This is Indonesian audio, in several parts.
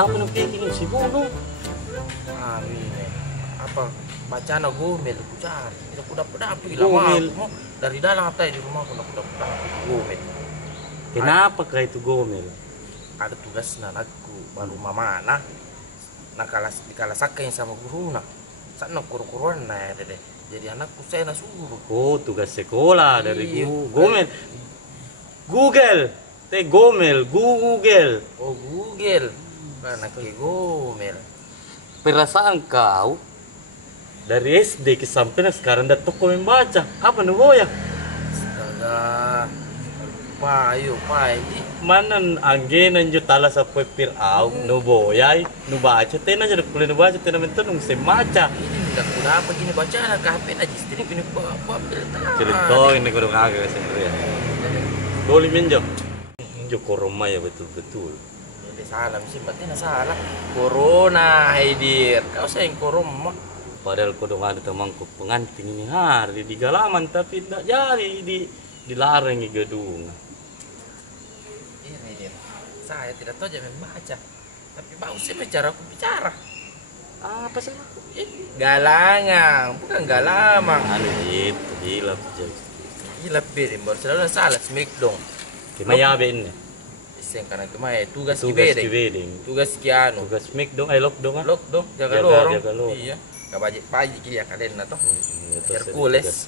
Apa nu bikin si bunuh? Ini apa bacaan gomel ku cari. Tidak ku dapat Gomel. lama dari dalam apa di rumah aku dapat gomel. Kenapa kah itu gomel? Ada tugas anakku baru mama nah kala sakain sama guru sana kuru-kuruan nah deh. Jadi anakku saya suruh. Oh, tugas sekolah dari Iya. Gomel. Google. Teh gomel, Google. Oh Google. Anaknya gomel. Perasaan kau dari SD ke sampai sekarang dah toko membaca. Apa nu boya? Astaga. Payo, di Mana anggenan jo tala sa pepir au nu boyai nu baca tena jadi kuliah nu baca tena mentunung semaca. ini tidak ku dapat gini bacaan ke HP aja istri ini bawa Cerita ini kudu kagak sendiri ya. Doli menjo. Jo koroma ya betul-betul. Ini salah sih, berarti salah. Corona, Haidir. Kau sayang corona. Padahal kudu ada temanku pengantin ini hari di galaman tapi tidak jadi dilarang di gedung. Ini dia. Saya tidak tahu jangan membaca. Tapi bau sih bicara aku bicara. Apa sih aku? Galangang, bukan galamang. Anu itu hilap jadi. Gila piring, baru selalu salah semik dong. Kimaya ben. Iseng karena kemana tugas Tugas kibedeng. kibedeng. Tugas kianu. Tugas mic dong, ay lock dong ah. Lok dong, jaga Jaga lorong. lorong. Iya. Kabajik pagi kia kalian na toh. Itu Hercules.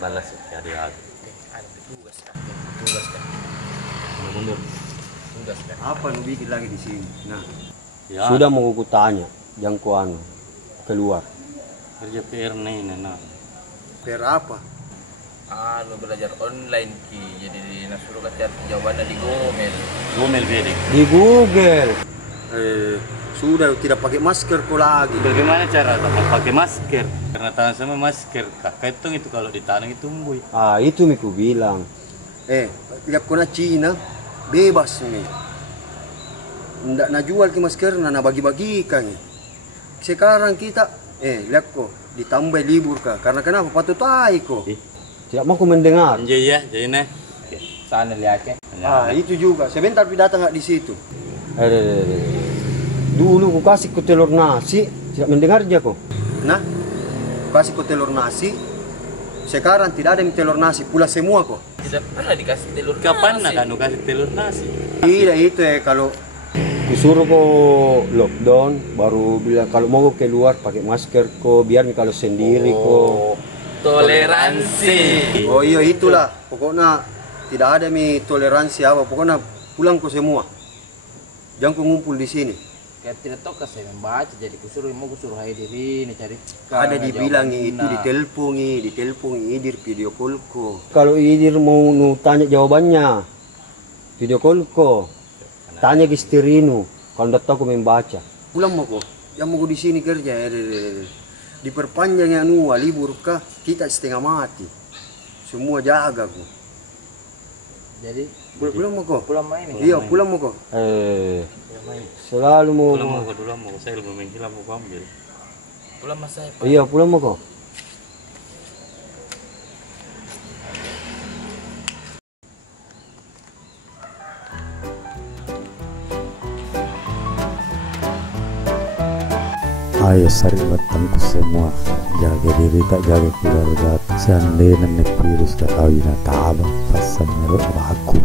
Balas ya ada. Ada tugas kan. Tugas kan. Mundur. Tugas kan. Apa nu bikin lagi di sini? Nah, Ya. sudah mau ku tanya, jangan ku anu keluar. Kerja PR nih nana. Per apa? Anu belajar online ki. Jadi nasuruh katiar jawabannya di Gomel. Gomel bedek. Di Google. Sudah tidak pakai masker ku lagi. Bagaimana cara tangan pakai masker? Karena tangan sama masker, kakak itu kalau ditanam itu tumbuh. Ah, itu miku bilang. Lihat kona Cina bebas nih. Ndak na jual ke masker na bagi-bagikan. Sekarang kita lihat kok ditambah libur kah? Karena kenapa patut tai kok. Tidak mau ku mendengar. Anjay ya, jadi nih. Sana lihatnya. Itu juga. Sebentar datang nggak di situ. Dulu ku kasih ku telur nasi, tidak mendengar dia kok. Nah, ku kasih ku telur nasi. Sekarang tidak ada yang telur nasi, pula semua kok. Tidak pernah dikasih telur Kapan nak nasi. anu kasih telur nasi? Tidak itu kalau disuruh kok lockdown, baru bilang kalau mau keluar pakai masker kok, biar kalau sendiri kok. Toleransi. Oh iya itulah, pokoknya tidak ada toleransi apa, pokoknya pulang kok semua. Jangan kok ngumpul di sini. Kayak tidak tahu saya membaca jadi kusuruh Haidir ini cari. Ada dibilang itu ditelepon Idir video call ko. Kalau Idir mau tanya jawabannya, video call ko. Tanya ke istrimu, kalau tidak tahu membaca. Pulang mau kok, yang mau di sini kerja. Diperpanjang yang libur kah? Kita setengah mati. Semua jaga kok. Jadi Pulang mau kok? pulang main ini. Iya, pulang mau kok. Selalu mau. Pulang mau dulu mau saya lebih menghilang mau ambil. Pulang mas saya. Pak. Iya, pulang mau kok. Ayo sariwatangku semua, jaga diri tak jaga keluarga. Seandainya nek virus tak kawin tabang, pasang merok aku.